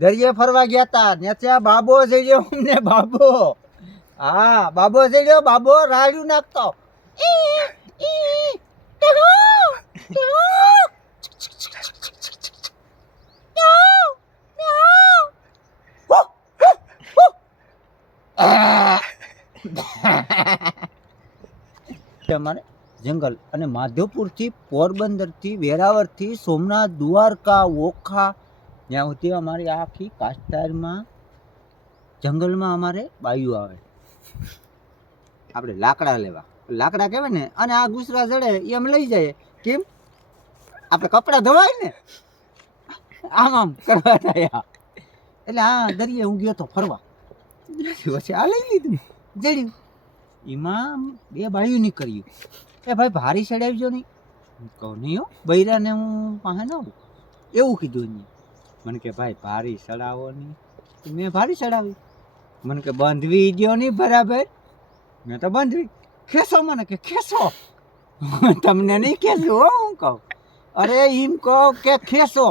દરિયે ફરવા ગયા તા ને ત્યાં બાબો જડ્યો અમને બાબો. હા બાબો જડ્યો, બાબો રાડ્યું નાખતો. અમારે જંગલ અને માધવપુરથી પોરબંદરથી વેરાવળથી સોમનાથ દ્વારકા ઓખા ત્યાં સુધી અમારી આખી કાસ્ટારમાં જંગલમાં અમારે બાયું આવે. આપણે લાકડા લેવા, લાકડા કહેવાય ને, અને આ ગુસરા જડે એ અમે લઈ જઈએ. કેમ? આપણે કપડાં ધોવાય ને આમ આમ કરવા થયા. એટલે આ દરિયે હું ગયો તો ફરવા, પછી આ લઈ લીધું જડ્યું. એમાં બે બાયું નીકળ્યું. એ ભાઈ ભારી ચડાવજો નહીં. કહું નહીં હો, બૈરાને હું પાસે ન આવું એવું કીધું નહીં. મને કે ભાઈ ભારી ચડાવો નહીં. મેં ભારી ચડાવી. મને કે બાંધવી ગયો નહીં બરાબર. મેં તો બાંધવી. ખેંચો મને કે ખેંચો. તમને નહીં ખેંચું હો હું કહું. અરે એમ કહો કે ખેંચો,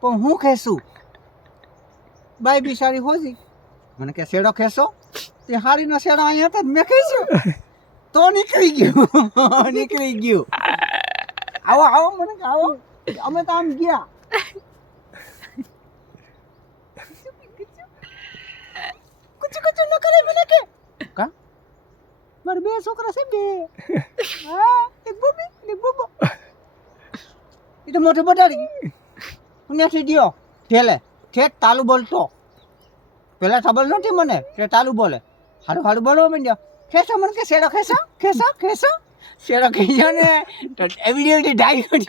પણ હું ખેંચું. બાઈ બિચારી હોજી મને કે શેડો ખેંચો. તે હારીનો શેડો અહીંયા હતો મેં ખેંચ્યો તો નીકળી ગયું. નીકળી ગયું. આવો આવો મને કે આવો. અમે તો આમ ગયા. કુછ કુછ ન કરે મને કે કા મારે બે છોકરા છે બે. હા એક બોબી એક બોબો. એ તો મોટો બટાડી ત્યાંથી ગયો ઠેલે ઠેઠ તાલુ બોલતો. પેલા ખબર નહોતી મને કે તાલુ બોલે. હારું હારું બોલવા માંડ્યો. ખેંચો મને કે શેડો ખેંચો ખેંચો ખેંચો. શેડો ખેંચ્યો ને તો એવિડન્ટલી ડાયું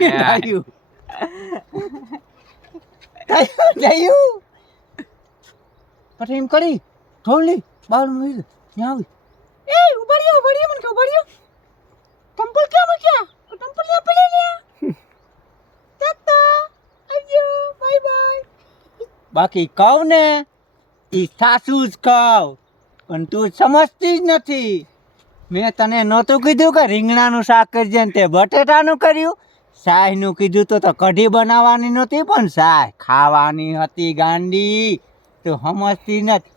ડાયું ડાયું. પછી એમ કરી ઢોલી બહાર મૂકી ત્યાં આવી. એ ઉભા રહ્યો મને કે ઉભા રહ્યો. ટમ્પલ ક્યાં મૂક્યા? ટમ્પલ લે પડે લે. તાતા આજો બાય બાય. બાકી કહું ને ઈ સાસુ જ કહું, પણ તું સમજતી જ નથી. મેં તને નહોતું કીધું કે રીંગણાનું શાક કરજે ને તે બટેટાનું કર્યું. શાયનું કીધું તો કઢી બનાવવાની નહોતી, પણ શાય ખાવાની હતી ગાંડી. તું સમજતી નથી.